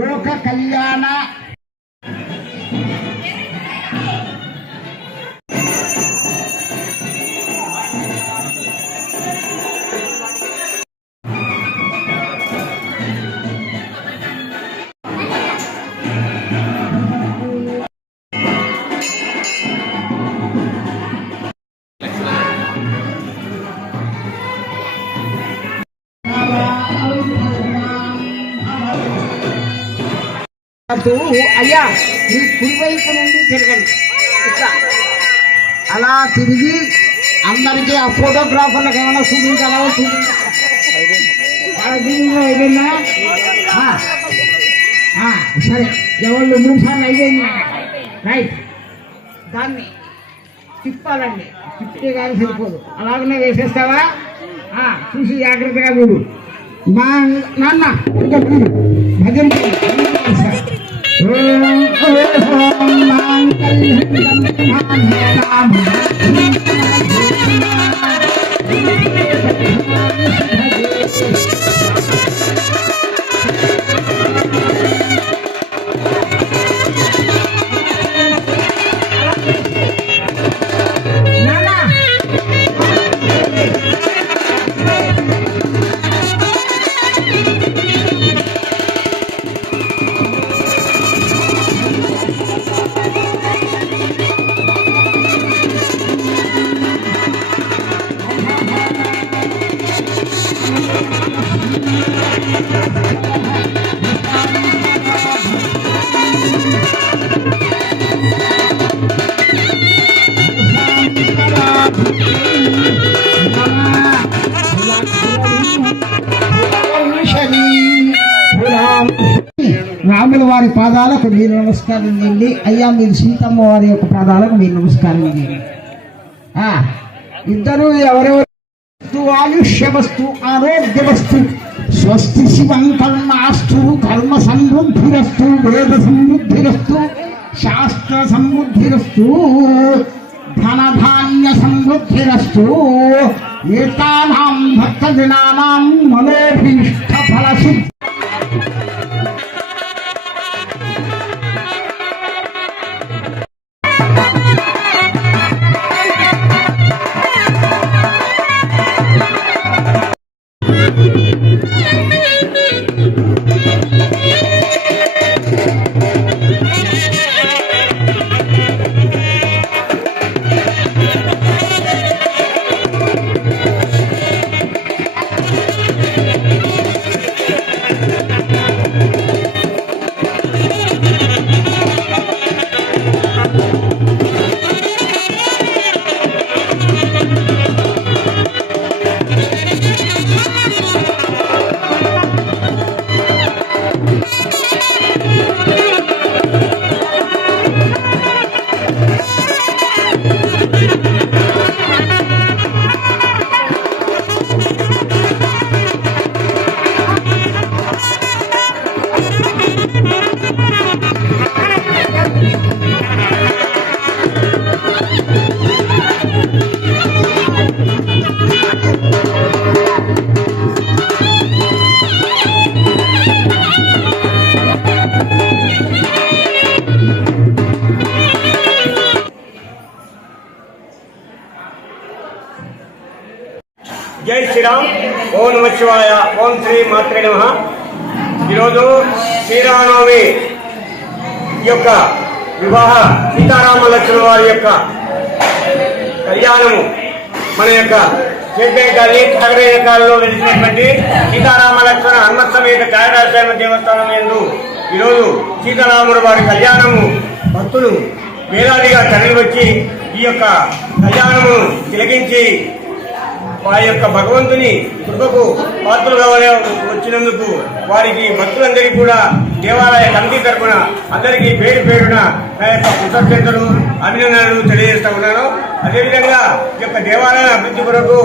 లోక కళ్యాణ అయ్యా మీ కుడివైపు నుండి తిరగండి. ఇట్లా అలా తిరిగి అందరికీ ఆ ఫోటోగ్రాఫర్లకు ఏమైనా చూపించాలో చూపించాలా. సరే ఎవరు 3 సార్లు అయిపోయింది. రైట్, దాన్ని తిప్పాలండి. తిప్పితే కానీ సరిపోదు, అలాగనే వేసేస్తావా? చూసి జాగ్రత్తగా చూడు. మా నాన్న ఇంకా చూడు భజన రాముల వారి పాదాలకు మీరు నమస్కారం చేయండి. అయ్యా మీరు సీతమ్మ వారి యొక్క పాదాలకు మీరు నమస్కారం చేయండి. ఇద్దరు ఎవరెవరు ఆయుష్యవస్తు ఆరోగ్యవస్తు స్వస్తి శివం కర్మాస్తు కర్మ సమృద్ధిరస్తు వేద సమృద్ధిరస్తు శాస్త్ర సమృద్ధిరస్తు ధనధాన్య సమృద్ధిరస్తు ఏతానాం భక్తజనానాం మనోభీష్ట ఫలసిద్ధి. జై శ్రీరామ్. ఓం నమ శివాయ. ఓం శ్రీ మాత్రే నమః. ఈరోజు శ్రీరామనవమి యొక్క వివాహ సీతారామ లక్ష్మణ వారి యొక్క కళ్యాణము మన యొక్క చేపేటల్లి సాగరేకాలలో వెలిసినటువంటి సీతారామ లక్ష్మణ హనుమత్ సమేత కాళరాజ దేవస్థానం యందు ఈరోజు సీతారాముల వారి కళ్యాణము భక్తులు వేలాదిగా తరలివచ్చి ఈ యొక్క కళ్యాణము తిలకించి వారి యొక్క భగవంతుని కృపకు పాత్రలుగా వచ్చినందుకు వారికి భక్తులందరికీ కూడా దేవాలయ కమిటీ తరఫున అందరికీ పేరు పేరున నా యొక్క కృతజ్ఞతలు అభినందనలు తెలియజేస్తా ఉన్నాను. అదేవిధంగా ఈ యొక్క దేవాలయ అభివృద్ధి కొరకు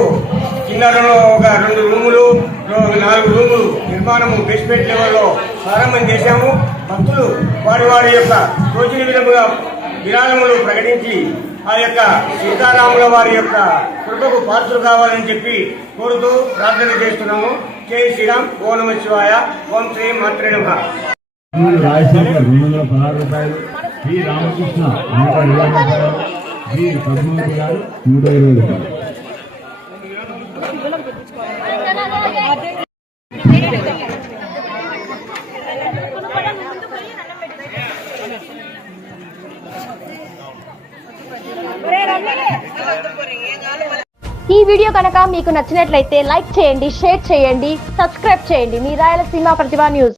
కిందలో ఒక 2 రూములు 4 రూములు నిర్మాణము బేస్మెంట్ లెవెల్లో ప్రారంభం చేశాము. భక్తులు వారి యొక్క తోచిన విధముగా విరాళములు ప్రకటించి ఆ యొక్క సీతారాముల వారి యొక్క కృపకు పాత్రలు కావాలని చెప్పి కోరుతూ ప్రార్థన చేస్తున్నాము. జై శ్రీరామ్. ఓం నమః శివాయ. ఓం శ్రీ మాత్రే నమః. రాజశేఖర్ 216 రూపాయలు, వి రామకృష్ణ 120 రూపాయలు, వి పద్మావతి గారు 120 రూపాయలు. ఈ వీడియో కనుక మీకు నచ్చినట్లయితే లైక్ చేయండి, షేర్ చేయండి, సబ్స్క్రైబ్ చేయండి. మీ రాయలసీమ ప్రతిభ న్యూస్.